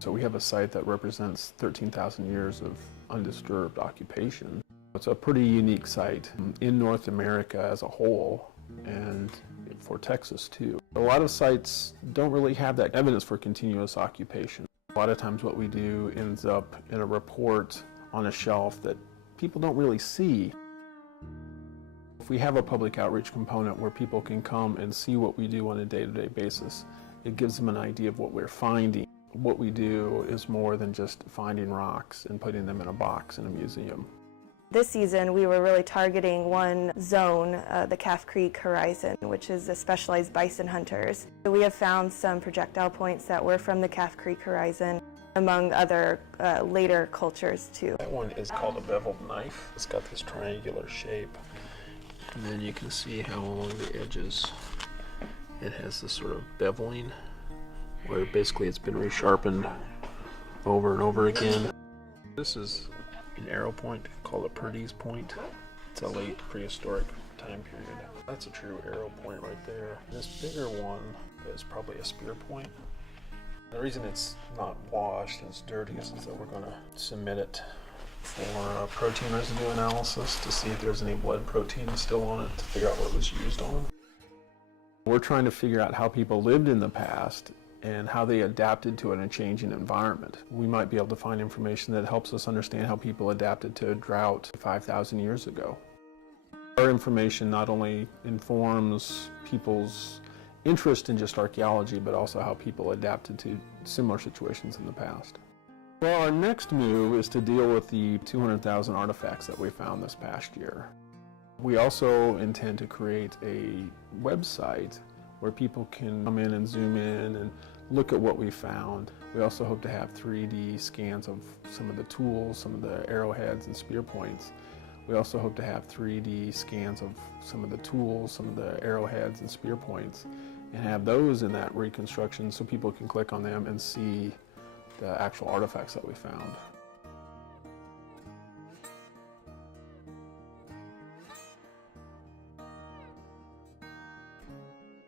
So we have a site that represents 13,000 years of undisturbed occupation. It's a pretty unique site in North America as a whole, and for Texas too. A lot of sites don't really have that evidence for continuous occupation. A lot of times what we do ends up in a report on a shelf that people don't really see. If we have a public outreach component where people can come and see what we do on a day-to-day basis, it gives them an idea of what we're finding. What we do is more than just finding rocks and putting them in a box in a museum. This season we were really targeting one zone, the Calf Creek Horizon, which is the specialized bison hunters. We have found some projectile points that were from the Calf Creek Horizon, among other later cultures too. That one is called a beveled knife. It's got this triangular shape, and then you can see how along the edges it has this sort of beveling, where basically it's been resharpened over and over again. This is an arrow point called a Purdy's point. It's a late prehistoric time period. That's a true arrow point right there. This bigger one is probably a spear point. The reason it's not washed and it's dirty is that we're going to submit it for protein residue analysis to see if there's any blood protein still on it, to figure out what it was used on. We're trying to figure out how people lived in the past and how they adapted to a changing environment. We might be able to find information that helps us understand how people adapted to a drought 5,000 years ago. Our information not only informs people's interest in just archaeology, but also how people adapted to similar situations in the past. Well, our next move is to deal with the 200,000 artifacts that we found this past year. We also intend to create a website where people can come in and zoom in and look at what we found. We also hope to have 3D scans of some of the tools, some of the arrowheads and spear points. We also hope to have 3D scans of some of the tools, some of the arrowheads and spear points, and have those in that reconstruction so people can click on them and see the actual artifacts that we found.